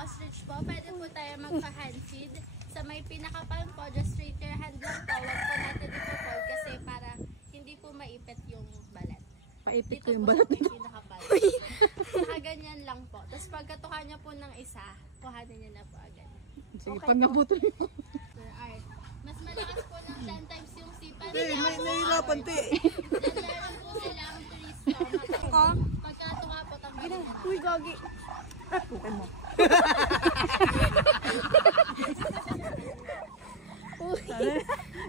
ostrich po, pwede po tayo magpa-hand feed. Sa may pinaka-palm po, just straight your hand lang po. Huwag po natin i-fold kasi para hindi po maipit yung balat. Paipit Dito ko yung po balat sa may nito. pinaka-palm. Nakaganyan lang po. Tapos pagkatukan niya po ng isa, kuhanin niya na po agad. Sige, pag naputol mo. Alright. Mas malakas po ng 10 times yung sipa Te, may nahihirapan, te. Then meron po silang 3 stomach. Pagkatuka po, tanggalin na. Uy, gagi. Putin mo.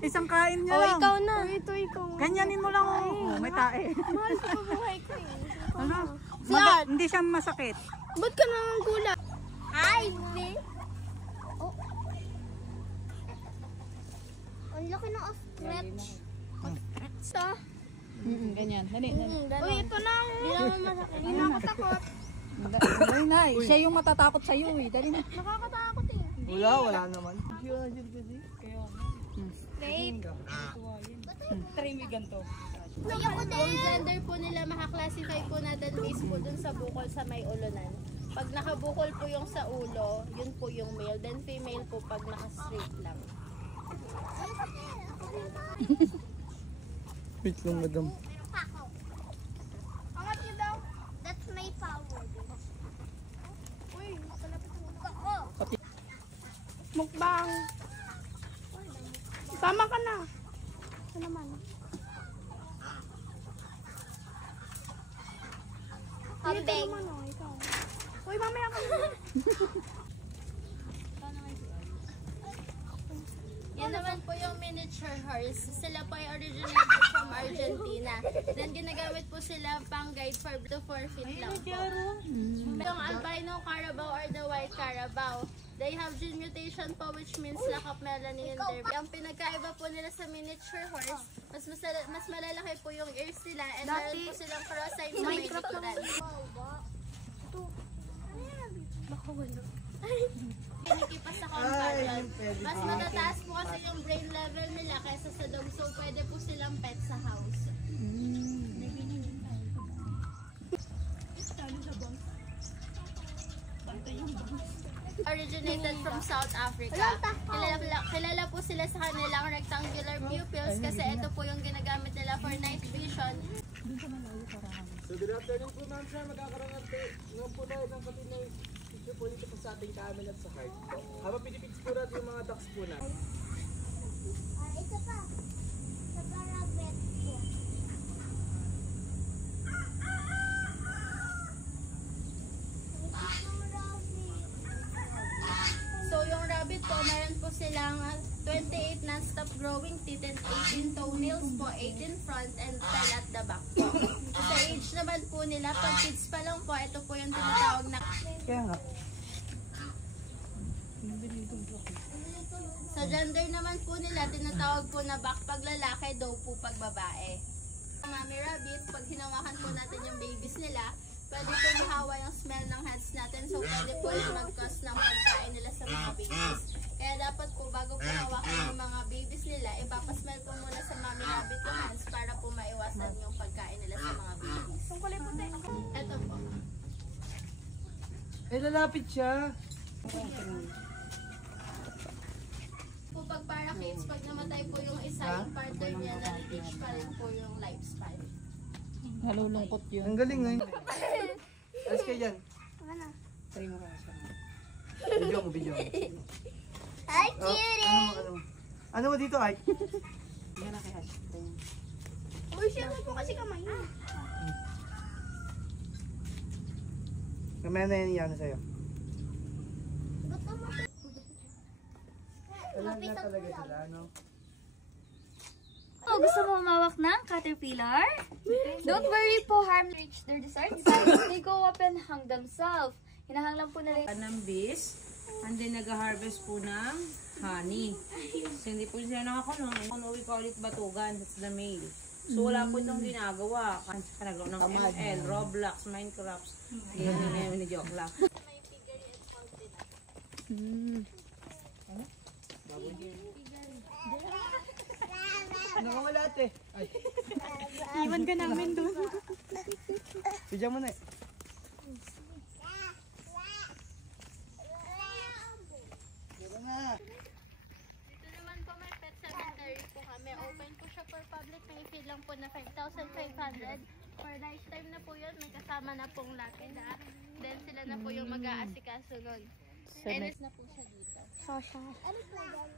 Isang kain niya lang. Ikaw na. Ito, ikaw. Ganyanin mo lang. Oh, may tae. Mahal ko buhay ko eh. Ano? Siyan. Hindi siya masakit. Ba't ka naman gula? Ay, be. Oh. Ang laki ng ostrich. Sa? Ganyan. Dali. Uy, ito lang. Hindi naman masakit. Hindi na ako takot. Dali na. Siya yung matatakot sa'yo eh. Dali na. Nakakatakot eh. Wala naman. Babe. Trimigan to. Ayoko din. Yung gender po nila, makaklasify po natin based po dun sa bukol sa may ulunan. Pag nakabukol po yung sa ulo, yun po yung male. Then female po pag naka-straight lang. Wait lang, madam. Angat niyo daw. That's my power. Uy, malapit ako. Mukbang. Tama ka na. Ito naman. Kambing. Uy, mamaya ka na. Yan naman po yung miniature horse. Sila po ay originated from Argentina. Then ginagamit po sila pang guide for 2 to 4 feet lang po. Itong albino carabao or the white carabao, they have gene mutation po which means lack of melanin in their body. Ang pinagkaiba po nila sa miniature horse, mas malalaki po yung ears nila and meron po silang cross sign sa may likuran. Pinikipas sa companion. Mas matataas po kasi yung brain level nila kaysa sa dog, so pwede po silang pet sa house. Originated from South Africa. Kilala po sila sa kanilang rectangular pupils kasi ito po yung ginagamit nila for night vision. So, good afternoon po, ma'am, sir. Magkakaroon ng po tayo ng katinay picture po dito po sa ating camel at sa heart po. Habang pinipits po natin yung mga ducks po natin. Isa pa. Sa parabet ko. So yung rabbit po, meron po silang 28 non-stop growing teeth and 18 toenails po, 18 front and 10 at the back po. Sa age naman po nila, pag kids pa lang po, ito po yung tinatawag na... Kaya nga. Sa gender naman po nila, tinatawag po na back pag lalaki, daw po pag babae. Ang mami rabbit, pag hinawakan po natin yung babies nila, pwede po mahawa yung smell ng hands natin, so pwede po yung mag-cause ng pagkain nila sa mga babies. Kaya dapat po bago po hawakan yung mga babies nila, ipapasmell po muna sa mami rabbit yung hands para po maiwasan yung pagkain nila sa mga babies. Ito po. Eh, lalapit siya. Po pag para kids, pag namatay po yung isa, yung partner niya, na-reach pa rin po yung lifespan. Nalulungkot yun. Ang galing ngayon. Alas kayo dyan. Try mo ka siya. Video mo, video mo. Hi, cutie! Ano mo dito, Ike? Yan na kaya siya. Uy, siya po kasi kamay. Kamaya na yan sa'yo. Gusto mo. Alam na talaga sila, no? Oh, gusto mo umawak ng caterpillar? Don't worry po, harm reach their desired size. They go up and hang themselves. Hinahang lang po nila ng bees, and then nag-harvest po ng honey. So, hindi po sila nakakulong. Kung we call it batugan, that's the male. So, wala po itong ginagawa. Kasi naglaw ng ML, Roblox, Minecraft. Hindi, joke lang. Nakawala ate. Ay. Iwan ka namin doon. Video mo na eh. Dito naman po may pet cemetery po kami. Open po siya for public. May fee lang po na 5,500. For lifetime na po yun. May kasama na pong lapida. Then sila na po yung mag-aasikaso nun. Ennis na po siya dito. Ano po yan?